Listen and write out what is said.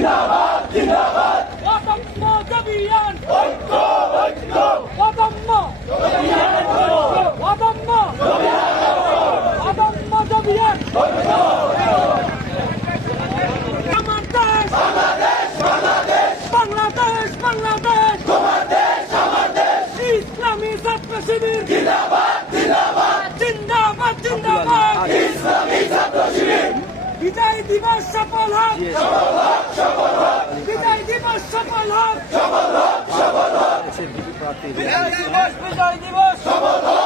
জিন্দাবাদ জিন্দাবাদ অদম্য জবিয়ান ঐক্য ঐক্য অদম্য অদম্য অদম্য জবিয়ান আমার দেশ বাংলাদেশ বাংলাদেশ বাংলাদেশ তোমার দেশ আমার দেশ ইসলামী ছাত্র শিবির জিন্দাবাদ জিন্দাবাদ জিন্দাবাদ জিন্দাবাদ ইসলামী ছাত্র শিবির বিজয় দিবস সফল হোক সফল হোক সফল হোক বিজয় দিবস সফল হোক সফল হোক সফল হোক বিজয় দিবস সফল হোক